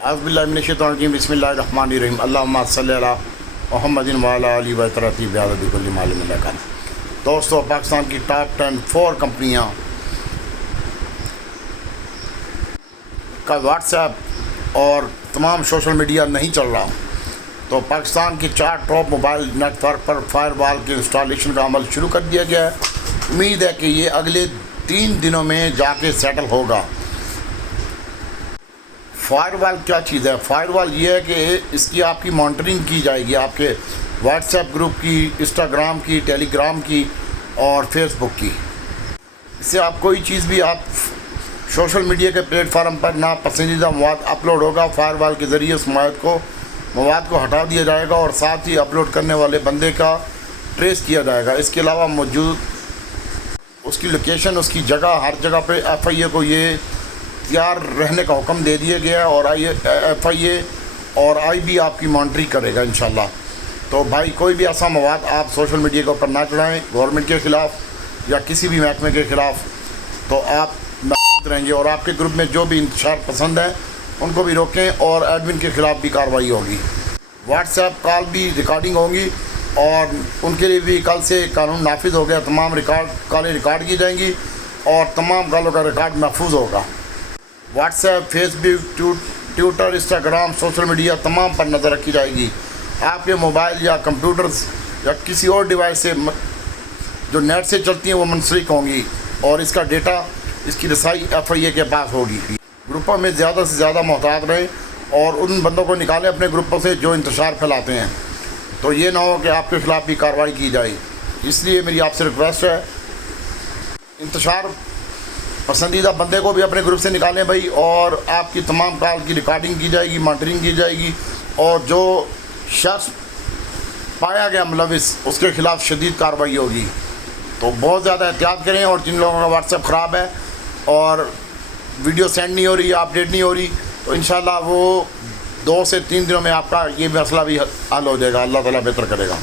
اعوذ باللہ من الشیطان الرجیم بسم اللہ الرحمن الرحیم اللہم صلی علی محمد وعلی آلہ و ترتیب بعدد کل معلوم لکن۔ دوستو، پاکستان کی ٹاپ 4 کمپنیاں کا واٹس ایپ اور تمام سوشل میڈیا نہیں چل رہا، تو پاکستان کی 4 ٹاپ موبائل نیٹ ورک پر فائر وال کے انسٹالیشن کا عمل شروع کر دیا گیا ہے۔ امید ہے کہ یہ اگلے 3 دنوں میں جا کے سیٹل ہوگا۔ فائر وال کیا چیز ہے؟ فائر وال یہ ہے کہ اس کی آپ کی مانیٹرنگ کی جائے گی، آپ کے واٹس ایپ گروپ کی، انسٹاگرام کی، ٹیلی گرام کی اور فیس بک کی۔ اس سے آپ کوئی چیز بھی آپ سوشل میڈیا کے پلیٹ فارم پر ناپسندیدہ مواد اپلوڈ ہوگا، فائر وال کے ذریعے اس مواد کو ہٹا دیا جائے گا اور ساتھ ہی اپلوڈ کرنے والے بندے کا ٹریس کیا جائے گا۔ اس کے علاوہ موجود اس کی لوکیشن، اس کی جگہ، ہر جگہ پہ ایف آئی اے کو یہ تیار رہنے کا حکم دے دیا گیا ہے اور ایف آئی اے اور آئی بی آپ کی مانیٹرنگ کرے گا انشاءاللہ۔ تو بھائی، کوئی بھی ایسا مواد آپ سوشل میڈیا کے اوپر نہ چڑھائیں گورنمنٹ کے خلاف یا کسی بھی محکمے کے خلاف، تو آپ محفوظ رہیں گے۔ اور آپ کے گروپ میں جو بھی انتشار پسند ہیں ان کو بھی روکیں اور ایڈمن کے خلاف بھی کارروائی ہوگی۔ واٹس ایپ کال بھی ریکارڈنگ ہوگی اور ان کے لیے بھی کل سے قانون نافذ ہو گیا، تمام کالیں ریکارڈ کی جائیں گی اور تمام کالوں کا ریکارڈ محفوظ ہوگا۔ واٹس ایپ، فیس بک، ٹویٹر، انسٹاگرام، سوشل میڈیا تمام پر نظر رکھی جائے گی۔ آپ کے موبائل یا کمپیوٹرز یا کسی اور ڈیوائس سے جو نیٹ سے چلتی ہیں وہ منسلک ہوں گی اور اس کا ڈیٹا، اس کی رسائی ایف آئی اے کے پاس ہوگی۔ گروپوں میں زیادہ سے زیادہ محتاط رہیں اور ان بندوں کو نکالیں اپنے گروپوں سے جو انتشار پھیلاتے ہیں، تو یہ نہ ہو کہ آپ کے خلاف بھی کارروائی کی جائے۔ اس لیے میری آپ سے ریکویسٹ ہے، انتشار پسندیدہ بندے کو بھی اپنے گروپ سے نکالیں بھائی، اور آپ کی تمام کال کی ریکارڈنگ کی جائے گی، مانیٹرنگ کی جائے گی اور جو شخص پایا گیا ملوث اس کے خلاف شدید کارروائی ہوگی۔ تو بہت زیادہ احتیاط کریں، اور جن لوگوں کا واٹس ایپ خراب ہے اور ویڈیو سینڈ نہیں ہو رہی، اپڈیٹ نہیں ہو رہی، تو انشاءاللہ وہ 2 سے 3 دنوں میں آپ کا یہ مسئلہ بھی حل ہو جائے گا۔ اللہ تعالیٰ بہتر کرے گا۔